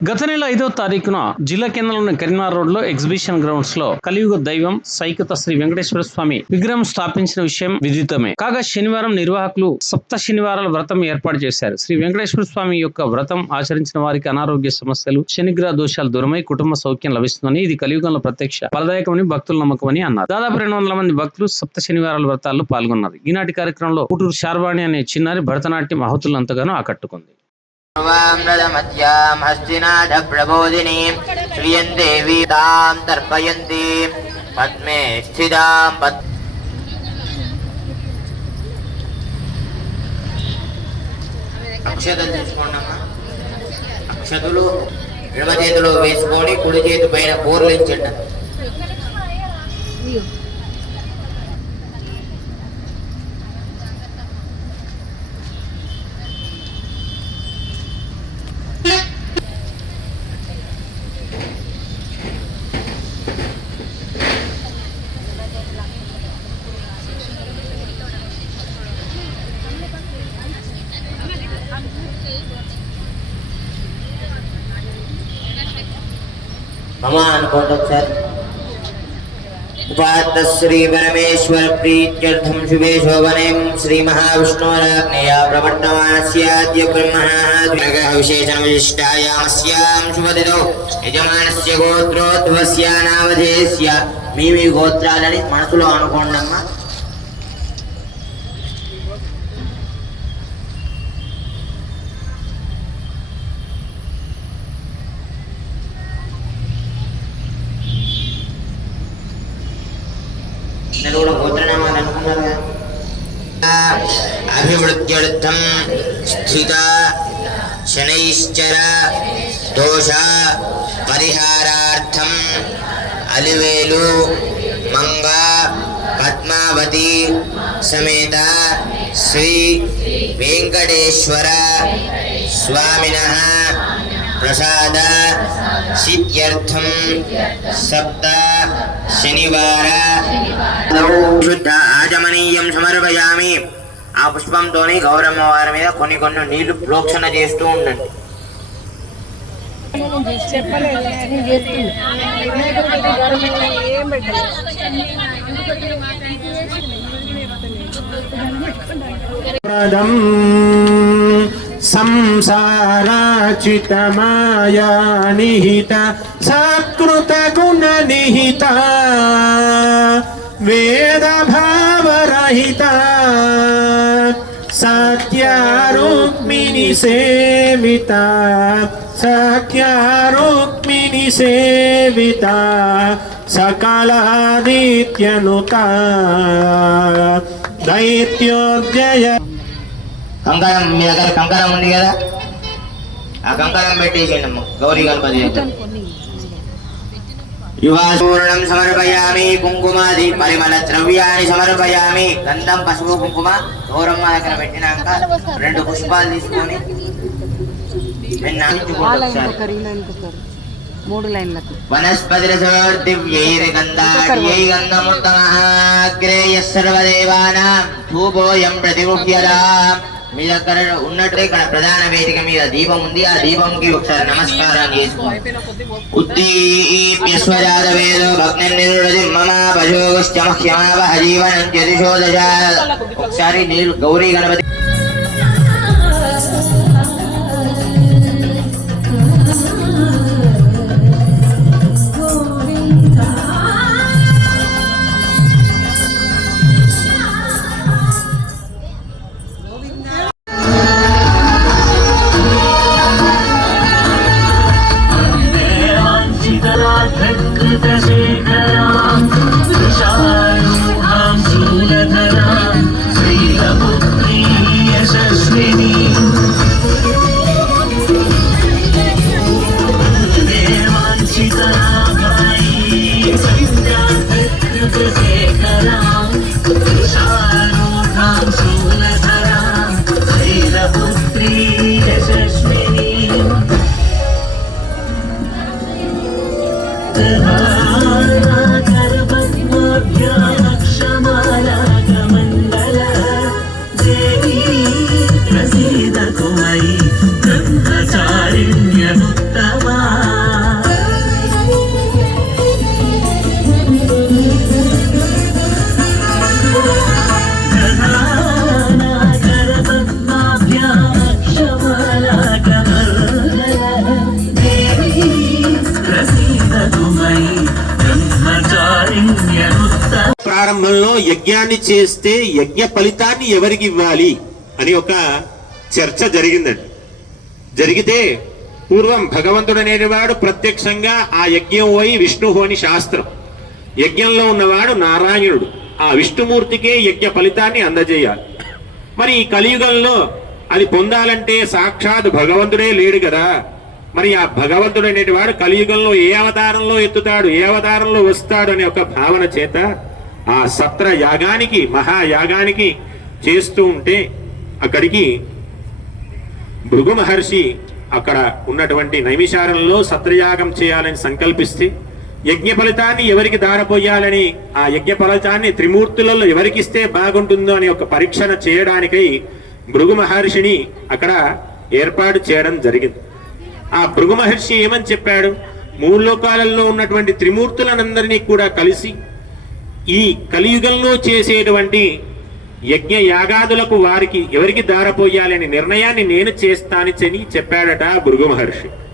గత నెల 5వ తారీఖున జిల్లా కేంద్రంలోని కరీంనగర్ రోడ్ లో ఎగ్జిబిషన్ గ్రౌండ్స్ లో కలియుగ దైవం సైకత శ్రీ వెంకటేశ్వర స్వామి విగ్రహం స్థాపించిన విషయం విదితమే. కాగా శనివారం నిర్వాహకులు సప్త శనివారాల వ్రతం ఏర్పాటు చేశారు. శ్రీ వెంకటేశ్వర స్వామి యొక్క వ్రతం ఆచరించిన వారికి అనారోగ్య సమస్యలు, శనిగ్రహ దోషాలు దూరమై కుటుంబ సౌఖ్యం లభిస్తుందని, ఇది కలియుగంలో ప్రత్యక్ష ఫలదాయకమని భక్తుల నమ్మకమని అన్నారు. దాదాపు 200 మంది భక్తులు సప్త శనివారాల వ్రతాల్లో పాల్గొన్నారు. ఈనాటి కార్యక్రమంలో పుటూరు శార్వాణి అనే చిన్నారి భరతనాట్యం ఆహుతులను ఎంతగానో ఆకట్టుకుంది. మధ్యాం హస్తినాథ ప్రబోధినీం శ్రియం దేవీ తాం తర్పయంతి పద్మే స్థితాం అక్షతలు తీసుకోండి అమ్మా. అక్షతులు ఎడమ చేతిలో వేసుకొని కుడి చేతి పైన బోర్లించండి. అనుకోండి ఒకసారి. ఉపాత్త శ్రీ పరమేశ్వర ప్రీత్యర్థం శుభే శోభనే శ్రీ మహావిష్ణోరాజ్ఞయా ప్రవర్తమానస్యాద్య బ్రహ్మణః విశేషణ విశిష్టాయామస్యాం శుభదినో యజమానస్య గోత్రోద్భవస్య నామధేయస్య. మీ గోత్రాలని మనసులో అనుకోండమ్మా. గోత్రనామాలు అనుకున్నారు కదా. అభివృద్ధ్యర్థం స్థిత శనైశ్చర దోష పరిహారార్థం అలివేలు మంగ పద్మావతి సమేత శ్రీ వెంకటేశ్వర స్వామినః ప్రసాద సిద్ధ్యర్థం సప్త శనివార శుద్ధ ఆచమనీయం సమర్పయామి. ఆ పుష్పంతోని గౌరమ్మ వారి మీద కొన్ని నీళ్లు ప్రోక్షణ చేస్తూ ఉండండి. సంసారాచిత మాయా నిహిత సత్కృత గుణ నిహిత వేద భావరహిత సత్యారుక్మిణి సేవిత సఖ్యారుక్మిణి సేవిత సకలాదిత్యనుత దైత్యోద్యయ. కంకణం మీ దగ్గర కంకణం ఉంది కదా, ఆ కంకణం పెట్టేసేయండి అమ్మ. గౌరీ గణపతి యువాసూర్ణం సమర్పయామి. కుంకుమాది పరిమళ ద్రవ్యాన్ని సమర్పయామి. గంధం పసుపు కుంకుమ గౌరమ్మ దగ్గర పెట్టినాక 2 పుష్పాలు తీసుకొని వనస్పతిర్దివ్యైర్గంధాఢ్యై గంధముత్తమగ్రేయ సర్వదేవానాం ధూపోయం ప్రతిగృహ్యతాం. మీ దగ్గర ఉన్నట్టు ఇక్కడ ప్రధాన వేదిక మీద దీపం ఉంది. ఆ దీపంకి ఒకసారి నమస్కారం చేసుకోండి. ఉద్దీప్యస్వజాతవేదో భగ్నిర్నిరుడజిమ్మమాపజోగశ్చమహ్యమావహ జీవనం జ్యోతిషోదశ. ఒకసారి నీళ్ళు గౌరీ గణపతి శ్రీలపుత్రీ ప్రారంభంలో యజ్ఞాన్ని చేస్తే యజ్ఞ ఫలితాన్ని ఎవరికి ఇవ్వాలి అని ఒక చర్చ జరిగిందండి. జరిగితే పూర్వం భగవంతుడు అనేవాడు ప్రత్యక్షంగా ఆ యజ్ఞం పోయి విష్ణువు అని శాస్త్రం. యజ్ఞంలో ఉన్నవాడు నారాయణుడు, ఆ విష్ణుమూర్తికే యజ్ఞ ఫలితాన్ని అందజేయాలి. మరి ఈ కలియుగంలో అది పొందాలంటే సాక్షాత్ భగవంతుడే లేడు కదా. మరి ఆ భగవంతుడు అనేటివాడు కలియుగంలో ఏ అవతారంలో ఎత్తుతాడు, ఏ అవతారంలో వస్తాడు అనే ఒక భావన చేత ఆ సత్ర యాగానికి, మహాయాగానికి చేస్తూ ఉంటే అక్కడికి భృగు మహర్షి అక్కడ ఉన్నటువంటి నైమిషారంలో సత్రయాగం చేయాలని సంకల్పిస్తే యజ్ఞ ఫలితాన్ని ఎవరికి దారపోయాలని, ఆ యజ్ఞ ఫలితాన్ని త్రిమూర్తులలో ఎవరికిస్తే బాగుంటుందో అని ఒక పరీక్షణ చేయడానికై భృగు మహర్షిని అక్కడ ఏర్పాటు చేయడం జరిగింది. ఆ భృగు మహర్షి ఏమని చెప్పాడు, మూడు లోకాలలో ఉన్నటువంటి త్రిమూర్తులనందరినీ కూడా కలిసి ఈ కలియుగంలో చేసేటువంటి యజ్ఞ యాగాదులకు వారికి ఎవరికి దారపోయాలని నిర్ణయాన్ని నేను చేస్తానని చెప్పాడట భృగు మహర్షి.